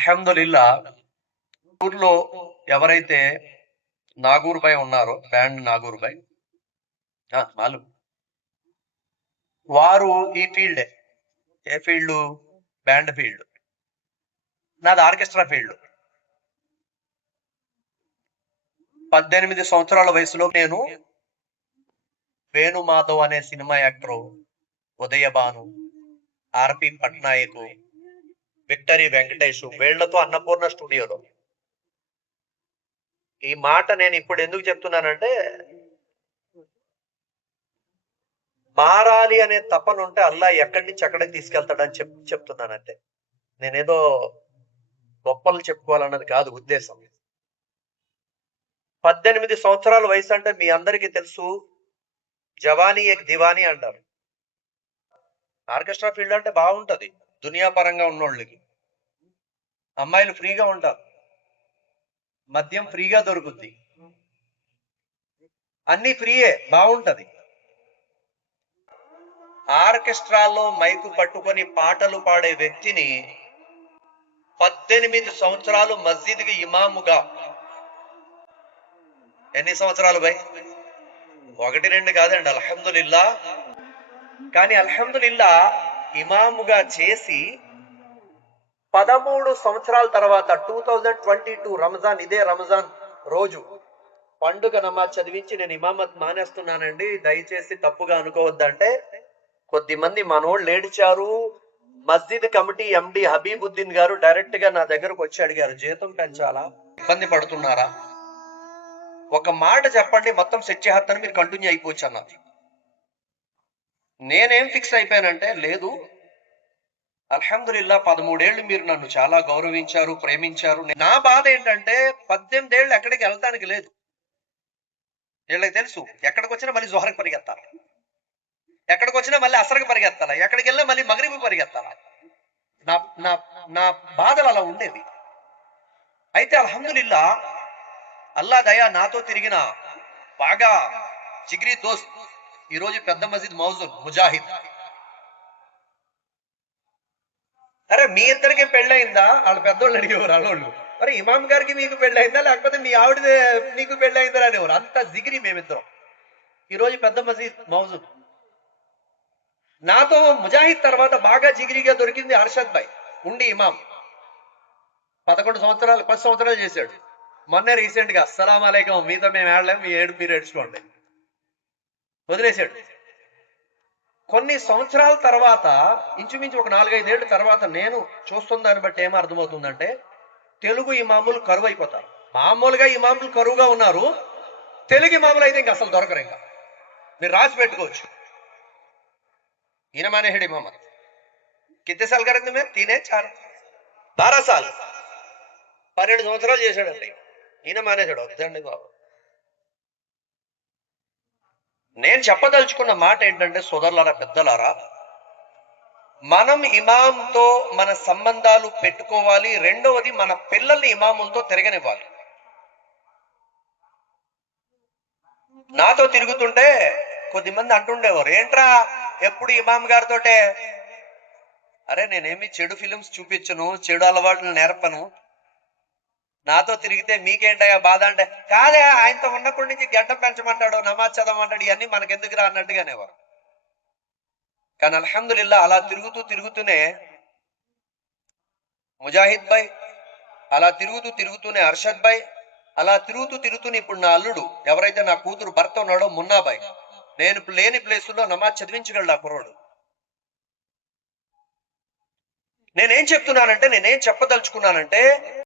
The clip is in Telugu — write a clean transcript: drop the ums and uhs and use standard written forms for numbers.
అల్హమ్దులిల్లా ఊర్లో ఎవరైతే నాగూర్ భాయ్ ఉన్నారో, బ్యాండ్ నాగూర్ భాయ్ మాలూమ్, వారు ఈ ఫీల్డే. ఏ ఫీల్డ్? Band field. నాది ఆర్కెస్ట్రా ఫీల్డ్. 18 సంవత్సరాల వయసులో నేను వేణుమాధవ్ అనే సినిమా యాక్టర్, ఉదయభాను, ఆర్పి పట్నాయక్, విక్టరీ వెంకటేష్ వీళ్లతో అన్నపూర్ణ స్టూడియోలో. ఈ మాట నేను ఇప్పుడు ఎందుకు చెప్తున్నానంటే, మారాలి అనే తపన ఉంటే అల్లా ఎక్కడి నుంచి ఎక్కడికి తీసుకెళ్తాడని చెప్తున్నానంటే. నేనేదో గొప్పలు చెప్పుకోవాలన్నది కాదు ఉద్దేశం. 18 సంవత్సరాల వయసు అంటే మీ అందరికీ తెలుసు, జవానీ ఎక్ దివానీ అంటారు. ఆర్కెస్ట్రా ఫీల్డ్ అంటే బాగుంటది దునియా పరంగా ఉన్నోళ్ళకి. అమ్మాయిలు ఫ్రీగా ఉంటారు, మద్యం ఫ్రీగా దొరుకుద్ది, అన్ని ఫ్రీయే, బాగుంటది. ఆర్కెస్ట్రాలో మైకు పట్టుకొని పాటలు పాడే వ్యక్తిని 18 సంవత్సరాలు మస్జిద్కి ఇమాముగా, ఎన్ని సంవత్సరాలు భయ్? 1-2 కాదండి, అల్హమ్దులిల్లా. కానీ అల్హమ్దులిల్లా ఇమాముగా చేసి 13 సంవత్సరాల తర్వాత 2022 రంజాన్, ఇదే రంజాన్ రోజు పండుగ నమాజ్ చదివించి నేను ఇమామత్ మానేస్తున్నానండి, దయచేసి తప్పుగా అనుకోవద్దంటే, కొద్దిమంది మనోళ్ళు ఏడిచారు. మస్జిద్ కమిటీ ఎండి హబీబుద్దీన్ గారు డైరెక్ట్ గా నా దగ్గరకు వచ్చి అడిగారు, జీతం పెంచాలా, ఇబ్బంది పడుతున్నారా, ఒక మాట చెప్పండి, మొత్తం సెట్ చేస్తాను, మీరు కంటిన్యూ అయిపోవచ్చు అన్నారు. నేనేం ఫిక్స్ అయిపోయానంటే, లేదు అల్హమ్దులిల్లా 13 ఏళ్ళు మీరు నన్ను చాలా గౌరవించారు, ప్రేమించారు. నా బాధ ఏంటంటే 18 ఏళ్ళు ఎక్కడికి వెళ్తానికి లేదు. వీళ్ళకి తెలుసు, ఎక్కడికి వచ్చినా మళ్ళీ జోహర్కి పరిగెత్తాలి, ఎక్కడికి వచ్చినా మళ్ళీ అసర్కి పరిగెత్తాలి, ఎక్కడికి వెళ్ళినా మళ్ళీ మగరిబి పరిగెత్తాలి. నా నా నా బాధలు అలా ఉండేవి. అయితే అల్హమ్దులిల్లా అల్లా దయా, నాతో తిరిగిన బాగా జిగ్రీ దోస్త్ ఈరోజు పెద్ద మస్జిద్ మౌజూన్ ముజాహిద్. అరే మీ ఇద్దరికి పెళ్ళయిందా? వాళ్ళు పెద్దోళ్ళు అడిగేవారు అల్లోళ్ళు. మరి ఇమాం గారికి మీకు పెళ్ళయిందా, లేకపోతే మీ ఆవిడ నీకు పెళ్ళయిందా అనేవారు. అంత జిగిరి మేమిద్దరం. ఈరోజు పెద్ద మసీద్ మౌజూద్. నాతో ముజాహిద్ తర్వాత బాగా జిగిరిగా దొరికింది అర్షద్ భాయ్, ఉండి ఇమాం. 10 సంవత్సరాలు చేశాడు. మొన్నే రీసెంట్ గా అస్సలాం అలైకుం, మీతో మేము ఏడలేం, మీ ఏడు మీరు ఏడ్చుకోండి, వదిలేశాడు. కొన్ని సంవత్సరాల తర్వాత, ఇంచుమించు ఒక 4-5 ఏళ్ళ తర్వాత నేను చూస్తున్న దాన్ని బట్టి ఏమో అర్థమవుతుందంటే, తెలుగు ఇమాములు కరువు అయిపోతారు. మామూలుగా ఇమాములు కరువుగా ఉన్నారు, తెలుగు ఇమాములు అయితే ఇంక అసలు దొరకరు. ఇంకా మీరు రాసి పెట్టుకోవచ్చు. ఈయన మానేహడి ఇమామత్ కిత్తే సాల్ కరెంది మే 3-4 సాల్ 12 సంవత్సరాలు చేశాడండి. ఈయన మానేశాడు. వద్దండి బాబు. నేను చెప్పదలుచుకున్న మాట ఏంటంటే, సోదరులారా, పెద్దలారా, మనం ఇమాంతో మన సంబంధాలు పెట్టుకోవాలి. రెండవది, మన పిల్లల్ని ఇమాములతో తిరగనివ్వాలి. నాతో తిరుగుతుంటే కొద్దిమంది అంటుండేవారు, ఏంట్రా ఎప్పుడు ఇమాం గారితోటే. అరే నేనేమి చెడు ఫిలిమ్స్ చూపించను, చెడు అలవాట్లు నేర్పను. నాతో తిరిగితే మీకేంటయ్యా బాధ అంటే, కాదే ఆయనతో ఉన్నప్పటి నుంచి గడ్డం పెంచమంటాడు, నమాజ్ చదవమంటాడు, ఇవన్నీ మనకెందుకురా అన్నట్టుగానేవారు. కానీ అల్హమ్దులిల్లా అలా తిరుగుతూనే ముజాహిద్ భాయ్, అలా తిరుగుతూనే అర్షద్ భాయ్, అలా తిరుగుతూనే ఇప్పుడు నా అల్లుడు, ఎవరైతే నా కూతురు భర్త ఉన్నాడో మున్నాబాయ్, నేను లేని ప్లేసుల్లో నమాజ్ చదివించగలడు ఆ కుర్రోడు. నేనేం చెప్పదలుచుకున్నానంటే